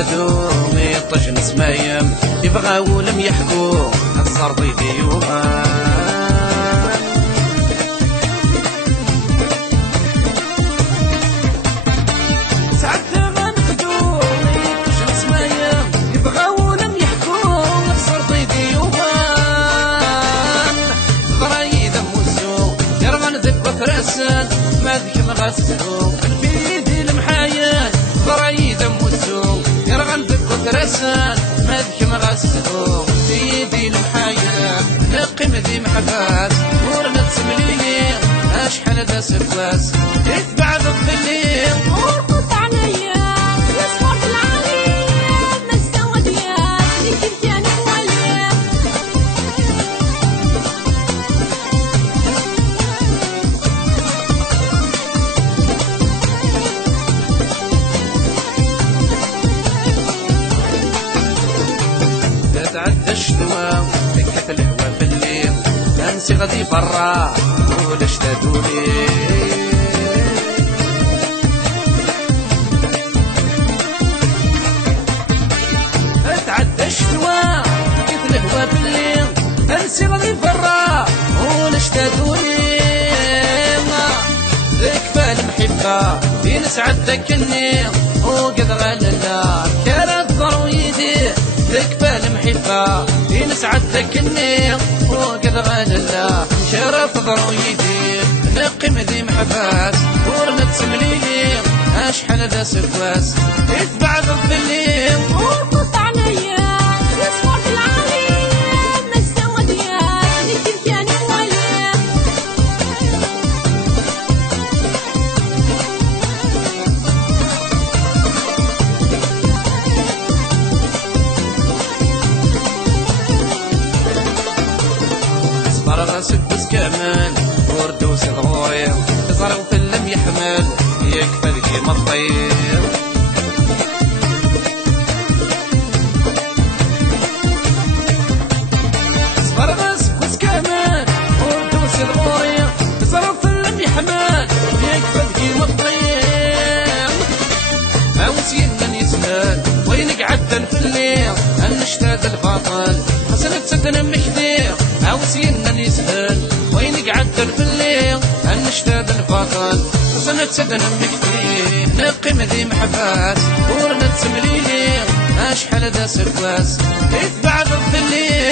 بدو يطج نسمايم يبغاو لم يحكو الصرضي ديوما ما ذيك مغسلو في يدي المحايا ضرايد موسو يرغن ذك وترسل ما ذيك مغسلو في يدي المحايا نقيم ذي محباس ورنا تسمليني اشحال ذا سكواس يتبع الظليل ورقص عليا يصبر العليم مستوى ديال اللي كنت انا مواليه تعدى الشتوى دكت الهوى في الليل ننسي غادي برا ولا اشتادولي تعدى الشتوى دكت الهوى في الليل ننسي غادي برا ولا اشتادولي ذكفى المحبة ينسعد ذاك النيل وقد غلنا كانت ضرويدي ذكفى المحبة ينسعد ذاك النيل وقد غلنا شرف ضرويدي نقيم ذي محباس ورنا تسمليني اشحال ذا سكواس يتبع الظليل ورقص عليا يصبر العليم مستوى ديال اللي كنت انا مواليه صبر سدس كمان وردوس ظهوري تزرع في اللم يحمل يكفى ذكي مطير صبر سدس كمان وردوس ظهوري تزرع في اللم يحمل يكفى ذكي مطير اوسينا يسهل وين قعدن في الليل نشتاد الباطل حسنة سدنا مكثير اوسينا يسهل وين قعدن في الليل نشتاد الباطل حسنة سدنا مكثير نقيم ذي محبات ورنا تسمليني اشحال ذا سكواس يتبع الظليل